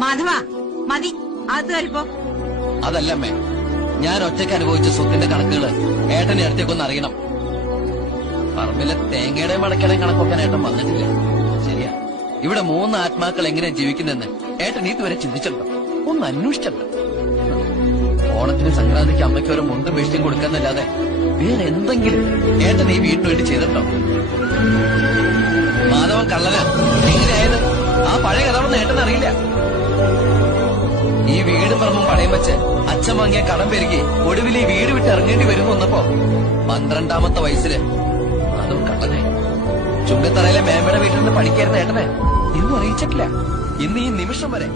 മാധവ മതി അത് കയറിപ്പോ. അതല്ലമ്മേ, ഞാൻ ഒറ്റയ്ക്ക് അനുഭവിച്ച സ്വത്തിന്റെ കണക്കുകള് ഏട്ടനെ അടുത്തേക്കൊന്ന് അറിയണം. പറമ്പിലെ തേങ്ങയുടെ മടക്കടയും കണക്കൊക്കെ ഏട്ടൻ വന്നിട്ടില്ല. ശരിയാ, ഇവിടെ 3 ആത്മാക്കൾ എങ്ങനെ ജീവിക്കുന്നെന്ന് ഏട്ടൻ ഇതുവരെ ചിന്തിച്ചിട്ടുണ്ടോ? ഒന്ന് അന്വേഷിച്ചിട്ടുണ്ടോ? ഓണത്തിന് സംക്രാന്തിക്ക് അമ്മയ്ക്ക് ഒരു മുണ്ടും വേഷ്ടിയും കൊടുക്കാന്നല്ലാതെ വേറെ എന്തെങ്കിലും ഏട്ടൻ ഈ വീട്ടിന് വേണ്ടി ചെയ്തിട്ടുണ്ടോ? മാധവൻ കള്ളനാ. എങ്ങനെയായത്? ആ പഴയ കഥ ഏട്ടൻ അറിയില്ല. ഈ വീടും പറമ്പും പണയം വെച്ച് അച്ഛൻ വാങ്ങിയ കടം പെരുകി ഒടുവിൽ ഈ വീട് വിട്ട് ഇറങ്ങേണ്ടി വരുന്നു വന്നപ്പോ 12ാമത്തെ വയസ്സില് അതും കള്ളനെ ചുങ്കത്തറയിലെ മേമയുടെ വീട്ടിൽ നിന്ന് പഠിക്കായിരുന്ന ഏട്ടനെ ഇന്നും അറിയിച്ചിട്ടില്ല. ഇന്ന് ഈ നിമിഷം വരെ